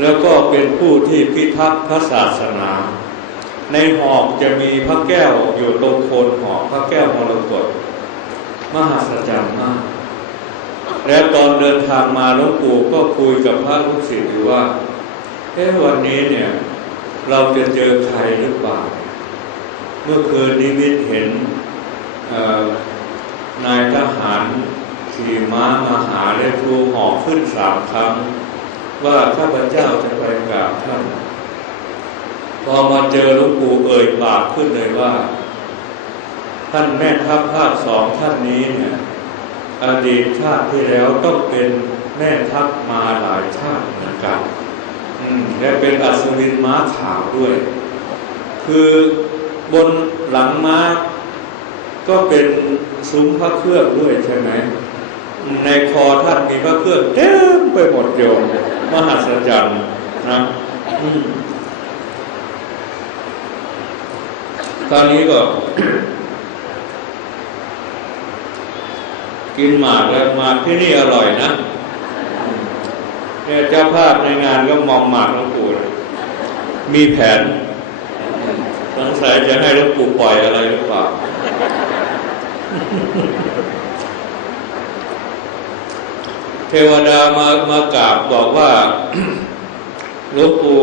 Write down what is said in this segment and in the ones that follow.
แล้วก็เป็นผู้ที่พิทักษ์พระศาสนา ในหอกจะมีพระแก้วอยู่ตรงโคนหอกพระแก้วมรกตมหัศจรรย์มาก และตอนเดินทางมาหลวงปู่ก็คุยกับพระลูกศิษย์อยู่ว่าเอ๊ะวันนี้เนี่ย เราจะเจอใครหรือเปล่า เมื่อคืนนิมิตเห็นนายทหารขี่ม้ามาหาและครูหอกขึ้นสามครั้ง ว่าข้าพเจ้าจะไปกราบท่าน พอมาเจอหลวงปู่เอ่ยปากขึ้นเลยว่า ท่านแม่ทัพภาคสองท่านนี้เนี่ยอดีตชาติที่แล้วต้องเป็นแม่ทัพมาหลายชาตินะครับและเป็นอัศวินม้าขาวด้วย คือบนหลังม้าก็เป็นซุ้มพระเครื่องด้วยใช่ไหม ในคอท่านมีพระเครื่องเต็มไปหมดโยม มหัศจรรย์นะตอนนี้ก็กินหมากแล้วหมากที่นี่อร่อยนะเนี่ยเจ้าภาพในงานก็มองหมากหลวงปู่มีแผนสงสัยจะให้หลวงปู่ปล่อยอะไรหรือเปล่า ทวดามามากราบบอกว่าหลวงปู่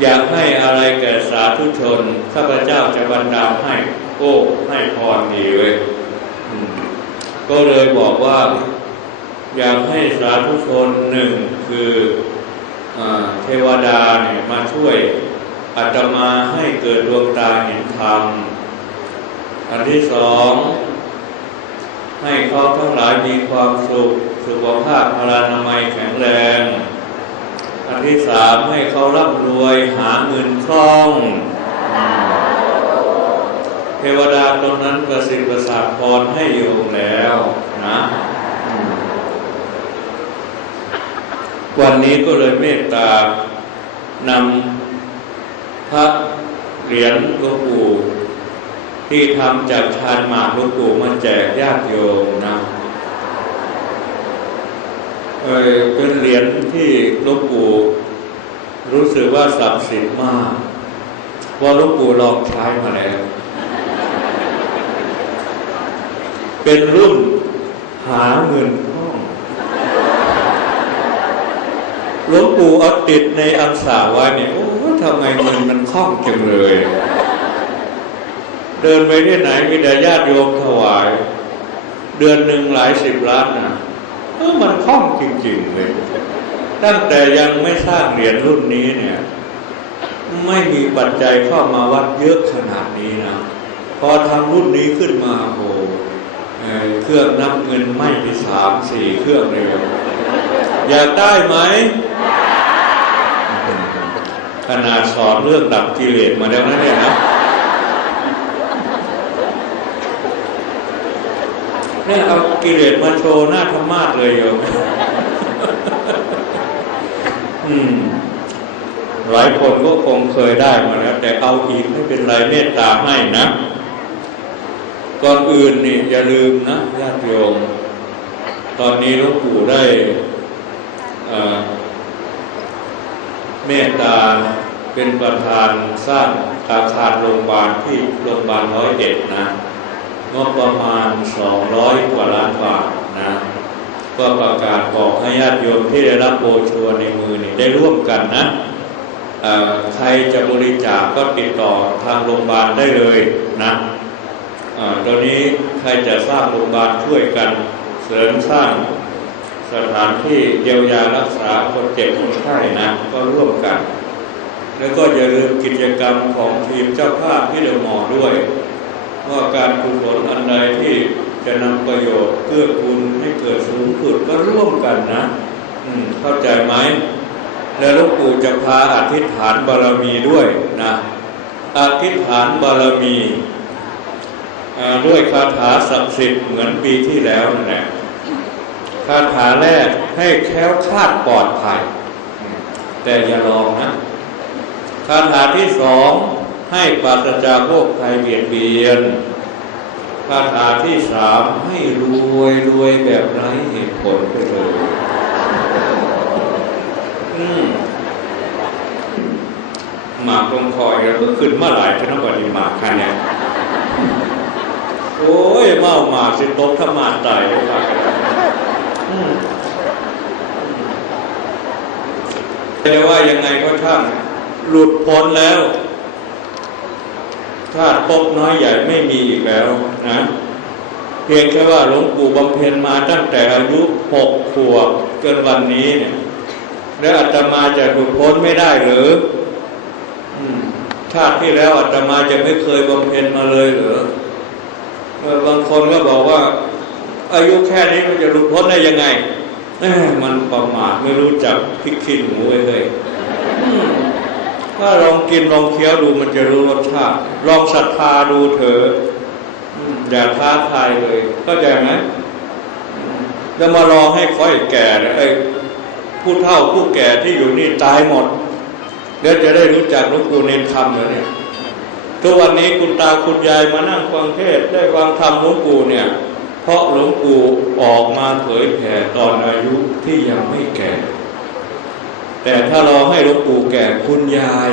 อยากให้อะไรแก่สาธุชนข้าพเจ้าจะบรรดาให้ โอ้ให้พรดีเว้ยก็เลยบอกว่า อยากให้สาธุชนหนึ่งคืออเทวดาเนี่ยมาช่วยอาตมาให้เกิดดวงตาเห็นธรรมอันที่สอง ให้เขาทั้งหลายมีความสุข สุขภาพพลานามัยแข็งแรง อันที่สามให้เขาร่ำรวยหาเงินคล่อง เทวดาตรงนั้นประสิทธิ์ประสาทพรให้โยมแล้วนะวันนี้ก็เลยเมตตานำพระเหรียญหลวงปู่ ที่ทำจากชานหมากลวงปู่มาแจกญาติโยมนะเออเป็นเหรียญที่ลวงปู่รู้สึกว่าศักดิ์สิทธิ์มากเพราลวงปู่ลองใช้มาแล้ว เป็นรุ่นหาเงินห้องลวงปู่เอาติดในอังสาไว้เนี่ยโอ้ทำไมเงินมันคล่องจังเลย เดินไปที่ไหนมีแต่ญาติโยมถวาย เดือนหนึ่งหลายสิบล้านนะเออมันคล่องจริง ๆเลย ตั้งแต่ยังไม่สร้างเหรียญรุ่นนี้เนี่ย ไม่มีปัจจัยเข้ามาวัดเยอะขนาดนี้นะพอทำรุ่นนี้ขึ้นมาโอ้เครื่องนับเงินไม่ที่สามสี่เครื่องเลยอยากได้ไหมขนาดสอนเรื่องดับกิเลสมาแล้วนะเนี่ยนะ เนี่เอากิเลสมาโชว์หน้าธรรมาสเลยโยมอืมหลายคนก็คงเคยได้มาแล้ว แต่เอาอีกไม่เป็นไรเมตตาให้นะ ก่อนอื่นนี่อย่าลืมนะญาติโยม ตอนนี้หลวงปู่ได้เมตตาเป็นประธานสร้างอาคารโรงพยาบาลที่โรงพยาบาลร้อยเอ็ดนะ งบประมาณสองร้อยกว่าล้านบาทนะก็ประกาศบอกให้ญาติโยมที่ได้รับโบชัวในมือนี่ได้ร่วมกันนะใครจะบริจาคก็ติดต่อทางโรงพยาบาลได้เลยนะตอนนี้ใครจะสร้างโรงพยาบาลช่วยกันเสริมสร้างสถานที่เยียวยารักษาคนเจ็บคนไข้นะก็ร่วมกัน แล้วก็อย่าลืมกิจกรรมของทีมเจ้าภาพที่เดมอด้วย ว่าการกุศลอันใดที่จะนำประโยชน์เพื่อคุณให้เกิดสูงสุดก็ร่วมกันนะเข้าใจไหมแล้วหลวงปู่จะพาอธิษฐานบารมีด้วยนะอธิษฐานบารมีด้วยคาถาศักดิ์สิทธิ์เหมือนปีที่แล้วนั่นแหละคาถาแรกให้แค้วคาดปลอดภัย แต่อย่าลองนะคาถาที่สอง ให้ปราศจากโรคภัยเบียดเบียนคาถาที่สามให้รวยรวยแบบไร้เหตุผลไปเลยหมากลงคอยแล้วก็ขึ้นมาหลายชนะกว่านี้หมากค่ะเนี่ยโอ้ยเมาหมากสิตกธรรมาตายเลยครับอืมแต่ว่ายังไงก็ช่างหลุดพ้นแล้ว ถ้าตกน้อยใหญ่ไม่มีอีกแล้วนะเพียงแค่ว่าหลวงปู่บำเพ็ญมาตั้งแต่อายุหกขวบจนวันนี้เนี่ยแล้วอาตมาจะหลุดพ้นไม่ได้หรือชาติที่แล้วอาตมาจะไม่เคยบำเพ็ญมาเลยหรือบางคนก็บอกว่า อายุแค่นี้มันจะหลุดพ้นได้ยังไงมันประมาทไม่รู้จักพิกขี้หนูไว้เลย ถ้าลองกินลองเคี้ยวดูมันจะรู้รสชาติ ลองศรัทธาดูเถอะอย่าท้าทายเลยเข้าใจไหมอืมแล้วมารอให้ค่อยแก่นะไอ้ผู้เฒ่าผู้แก่ที่อยู่นี่ตายหมดเดี๋ยวจะได้รู้จักหลวงปู่เนนคำแล้วเนี่ยทุกวันนี้คุณตาคุณยายมานั่งฟังเทศได้ฟังธรรมหลวงปู่เนี่ย เพราะหลวงปู่ออกมาเผยแผ่ตอนอายุที่ยังไม่แก่ แต่ถ้ารอให้หลวงปู่แก่คุณยาย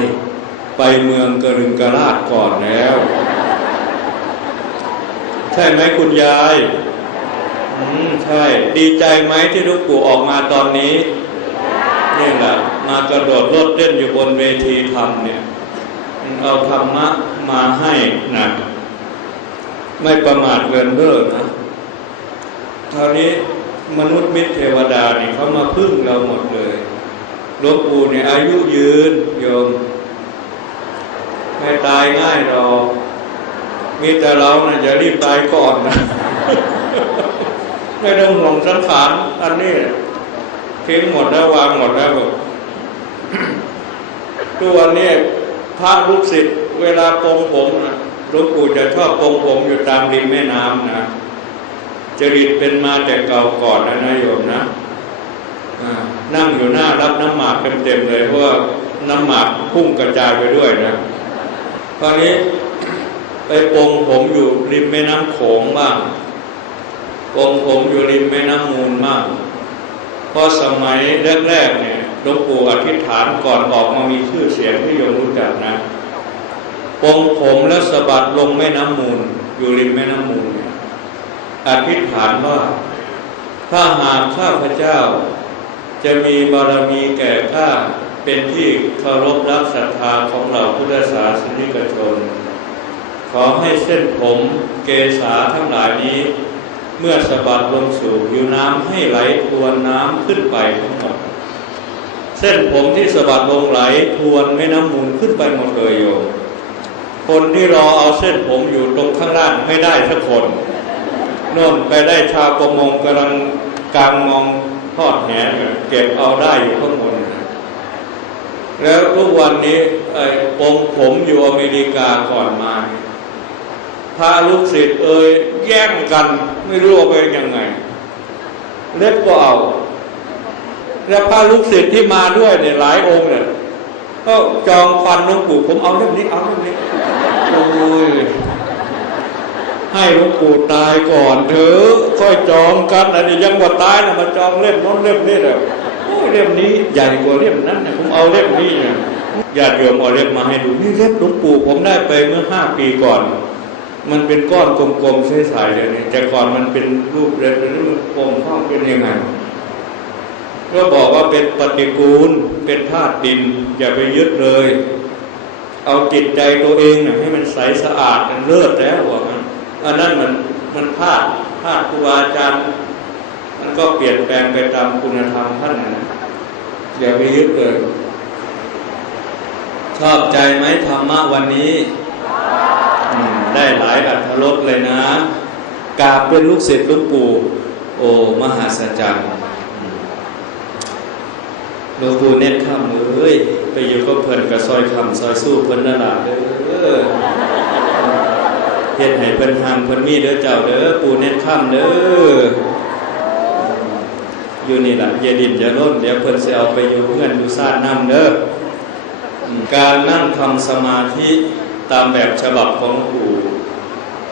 ไปเมืองกรึงกราชก่อนแล้ว ใช่ไหมคุณยายอืมใช่ ดีใจไหมที่หลวงปู่ออกมาตอนนี้นี่แหละมากระโดดโลดเล่นอยู่บนเวทีธรรมเนี่ยเอาธรรมะมาให้นะไม่ประมาทเกินเบ้อนะคราวนี้มนุษย์มิตรเทวดาเนี่ยเขามาพึ่งเราหมดเลย หลวงปู่เนี่ยอายุยืนโยม ไม่ตายง่ายหรอกมีแต่เรานะ่ะจะรีบตายก่อนนะไม่ต้องห่วงสังขารอันนี้ทิ้งหมดแล้ววางหมดแล้วทุกวันนี้พระลูกศิษย์เวลาปงผมนะหลวงปู่จะชอบปงผมอยู่ตามริมแม่น้ำนะจริตเป็นมาแต่เก่าก่อนนะนายโยมนะ นั่งอยู่หน้ารับน้ำหมากเต็มๆเลยเพราะว่าน้ำหมากพุ่งกระจายไปด้วยนะคราวนี้ไปปงผมอยู่ริมแม่น้ำโขงบ้างปงผมอยู่ริมแม่น้ำมูลบ้างเพราะสมัยแรกๆเนี่ยหลวงปู่อธิษฐานก่อนออกมามีชื่อเสียงที่โยมรู้จักนะปงผมแล้วสะบัดลงแม่น้ำมูล อยู่ริมแม่น้ำมูลอธิษฐานว่าถ้าหากข้าพเจ้า จะมีบารมีแก่ข้าเป็นที่เคารพรักศรัทธาของเราพุทธศาสนิกชน ขอให้เส้นผมเกษาทั้งหลายนี้ เมื่อสะบัดลงสู่ผิวน้ำให้ไหลทวนน้ำขึ้นไปทั้งหมดเส้นผมที่สะบัดลงไหลทวนแม่น้ำมูลขึ้นไปหมดเลยโยมคนที่รอเอาเส้นผมอยู่ตรงข้างล่างไม่ได้สักคนโน่นไปได้ชาวประมงกำลังกลางมองทอดแห ก็บเอาได้อยู่ข้างบนแล้วทุกวันนี้ไอ้ปมผมอยู่อเมริกาก่อนมาพาลูกศิษย์เอ่ยแย่งกัน ไม่รู้เอาไปยังไง เล็บก็เอา แล้วพระลูกศิษย์ที่มาด้วยเนี่ยหลายองค์เนี่ยก็จองฟันหลวงปู่ผมเอาเล่มนี้เอาเล่มนี้โอ้ย ให้หลวงปู่ตายก่อนเถอะค่อยจองกันอันนี้ยังบ่าตายนะมาจองเล่มน้นเล่มนี้เลยโอ้ยเล่มนี้ใหญ่กว่าเล่มนั้นนะผมเอาเล่มนี้เนี่ยญาติโยมเอาเล่มมาให้ดูนี่เล่มหลวงปู่ผมได้ไปเมื่อห้าปีก่อน มันเป็นก้อนกลมๆใสๆเลยเนี่ยแต่ก่อนมันเป็นรูปเล็กเป็นรูปกลมข้างเป็นยังไงก็บอกว่าเป็นปฏิกูลเป็นธาตุดิน อย่าไปยึดเลย เอาจิตใจตัวเองนะให้มันใสสะอาดมันเลิศแล้วว่า อันนั้นมันมันธาตุธาตุครูบาอาจารย์มันก็เปลี่ยนแปลงไปตามคุณธรรมท่านนะอย่าไปยึดเลยชอบใจไหมธรรมะวันนี้ ได้หลายอัธรสเลยนะกาเป็นลูกศิษย์ลูกปู่โอ้มหาสัจจ์หลวงปู่เน้นคำเอ้ยไปอยู่ก็เพลินกับซอยคำซอยสู้เพลินนั่นล่ะเด้อ เฮ็ดให้เพิ่นหางเพิ่นมีเด้อเจ้าเด้อปูเน้นคำเด้ออยู่นี่ล่ะอย่าดินอย่าร่นเดี๋ยวเพิ่นสิเอาไปอยู่เงินอยู่ซ่านน้ำเด้อการนั่งทำสมาธิตามแบบฉบับของหลวงปู่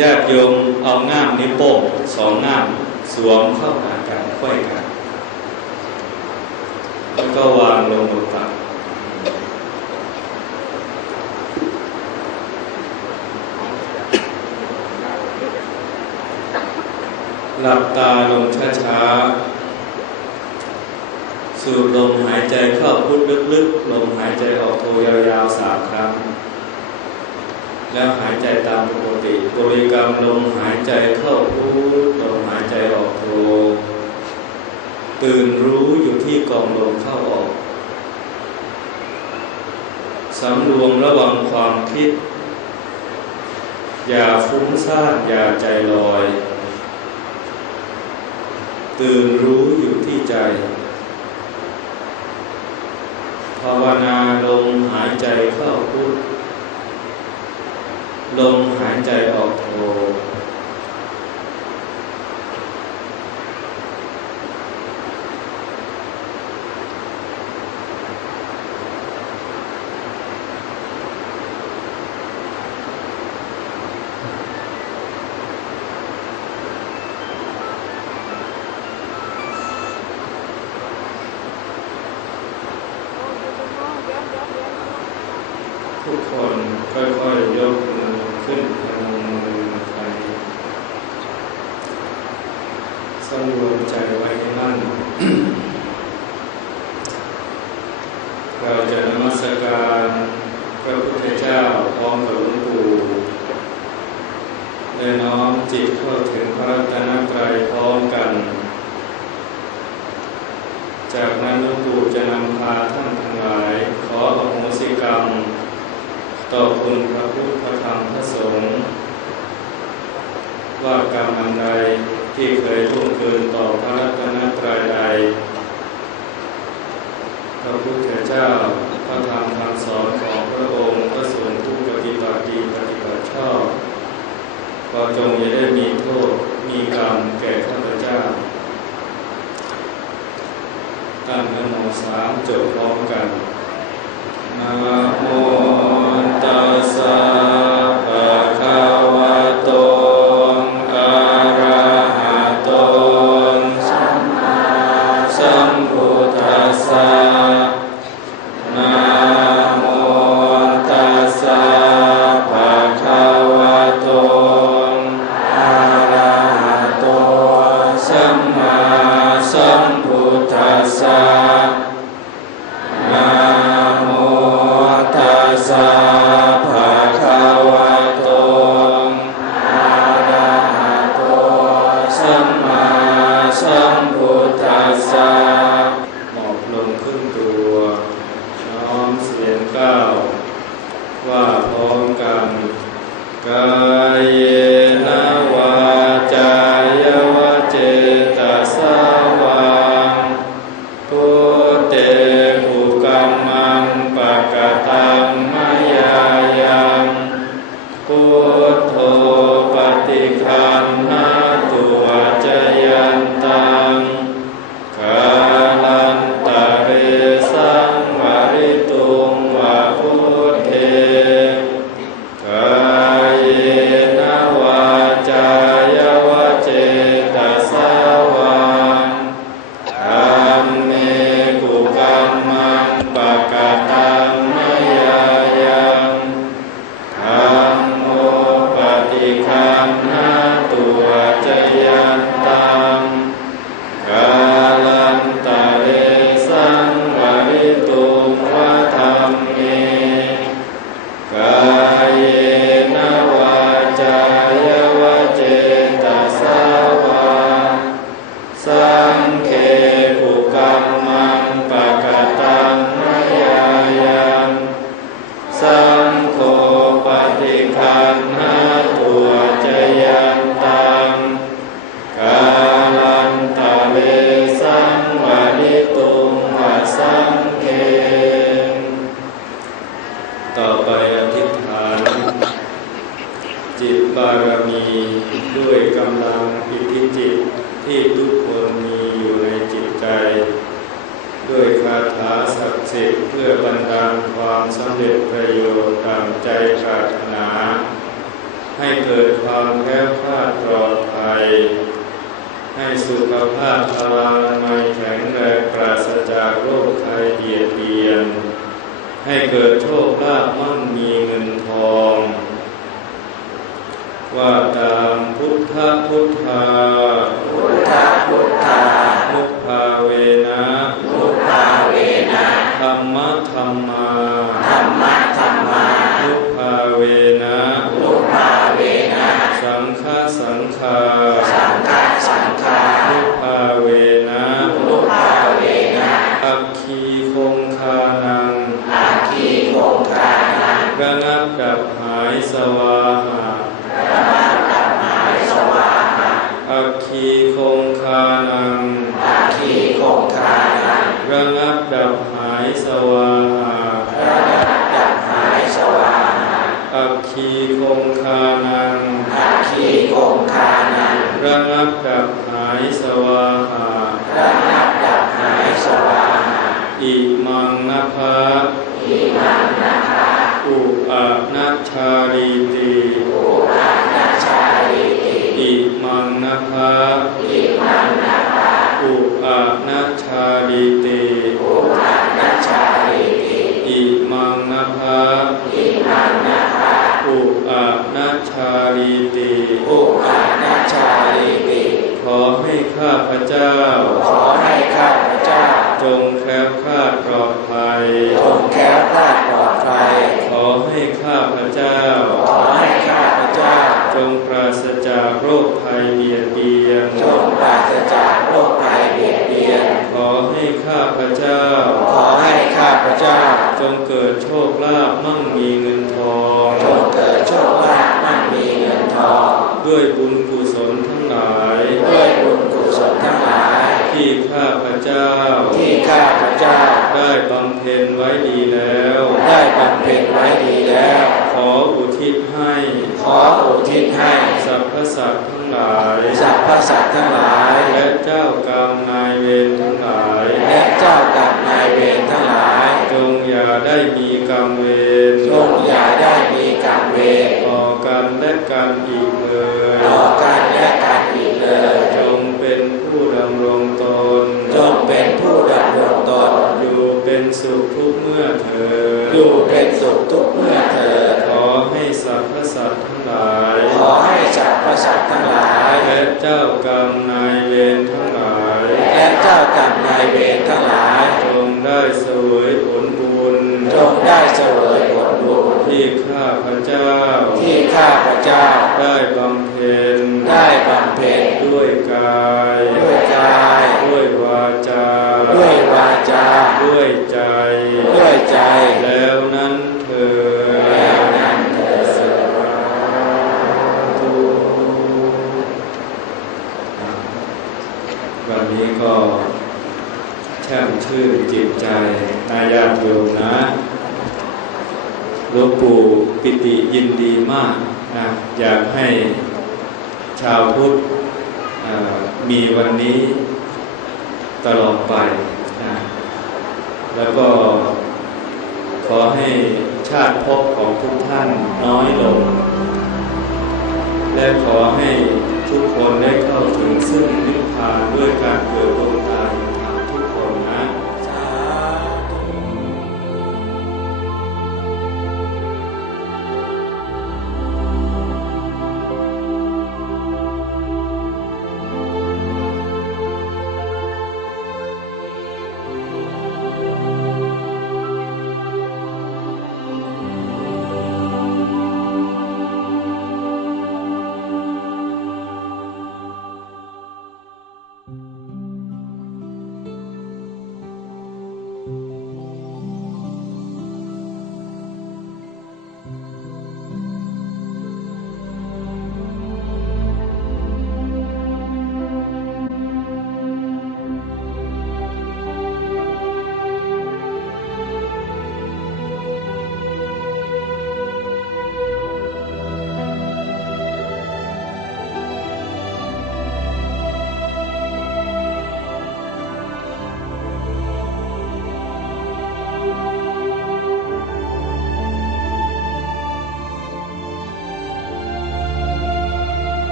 ญาติโยมเอาง่ามนิ้วโป้งสองง่ามสวมเข้าหากันค่อยกันแล้วก็วางลงบนตัก หลับตาลงช้าๆ สูดลมหายใจเข้าพุทลึกๆ ลมหายใจออกโทยาวๆสามครั้ง แล้วหายใจตามปกติบริกรรมลมหายใจเข้าพุทลมหายใจออกโทตื่นรู้อยู่ที่กองลมเข้าออกสำรวมระวังความคิด อย่าฟุ้งซ่านอย่าใจลอย ตื่นรู้อยู่ที่ใจ ภาวนาลมหายใจเข้าพุทลมหายใจออกโทกคนค่อยๆยกมือขึ้นพนมมือไปสำรวมใจไว้ให้มั่น เราจะนมัสการพระพุทธเจ้าพร้อมกับหลวงปู่และน้อมจิตเข้าถึงพระรัตนตรัยพร้อมกัน จากนั้นหลวงปู่จะนำพาท่านทั้งหลาย ขออโหสิกรรม ต่อคุณพระพุทธพระธรรมพระสงฆ์ว่ากรรมอันใดที่เคยทุ่มเกินต่อพระรัตนตรัยใดพระพุทธเจ้าพระธรรมคำสอนของพระองค์พระสงฆ์ผู้ปฏิบัติดีปฏิบัติชอบก็จงอย่าได้มีโทษมีกรรมแก่ข้าพเจ้า ตั้งนโม สามจบพร้อมกันนะโม ว่าตามพุทธพุทธาพุทธพุทธามุภาเวนะมุภาเวนะธรรมะธรรมา คีคงคานังอาคีโกงคานังระงับดับหายสวาหาระงับดับหายสวาหาอิมังนภา อุปาณาชาลิติขอให้ข้าพเจ้าขอให้ข้าพเจ้า จงแคล้วคลาดปลอดภัย จงแคล้วคลาดปลอดภัย ขอให้ข้าพเจ้า ขอให้ข้าพเจ้า จงปราศจากโรคภัยเบียดเบียน จงปราศจากโรคภัยเบียดเบียน ขอให้ข้าพเจ้า ขอให้ข้าพเจ้า จงเกิดโชคลาภมั่งมีเงินทอง จงเกิดโชคลาภมั่งมีเงินทอง ด้วยบุญกุศลทั้งหลาย ด้วยบุญกุศลทั้งหลาย ที่ข้าพเจ้า ที่ข้าพเจ้า ได้บำเพ็ญไว้ดีแล้ว ได้บำเพ็ญไว้ดีแล้ว ขออุทิศให้ ขออุทิศให้สรรพสัตว์ทั้งหลายสรรพสัตว์ทั้งหลาย และเจ้ากรรมนายเวรทั้งหลาย และเจ้ากรรมนายเวรทั้งหลาย จงอย่าได้มีกรรมเวรจงอย่าได้มีกรรมเวรต่อกันและกันอีกเลยต่อกัน และกันอีกเลยจงเป็นผู้ดำรงตน จงเป็นผู้ดำรงตน อยู่เป็นสุขทุกเมื่อเธอ อยู่เป็นสุขทุกเมื่อเธอ ขอให้สรรพสัตว์ทั้งหลาย ขอให้สรรพสัตว์ทั้งหลายและเจ้ากรรมนายเวรทั้งหลาย และเจ้ากรรมนายเวรทั้งหลาย จงได้เสวยผลบุญ จงได้เสวยผลบุญ ที่ข้าพ เจ้า ที่ข้าพเจ้า ได้บำเพ็ญได้บำเพ็ญด้วยกาย ด้วยกาย ด้วยวาจา ด้วยวาจา ด้วยใจ ด้วยใจ แล้วนั้นเธอญแล้วนั้นเธอวันนี้ก็แช่มชื่นจิตใจนายาติโยมนะห ลวงปู่ปิติยินดีมากนะอยากให้ชาวพุทธมีวันนี้ตลอดไปนะแล้วก็ขอให้ชาติภพของทุกท่านน้อยลง และขอให้ทุกคนได้เข้าถึงซึ่งนิพพานด้วยการเกิดลงตาย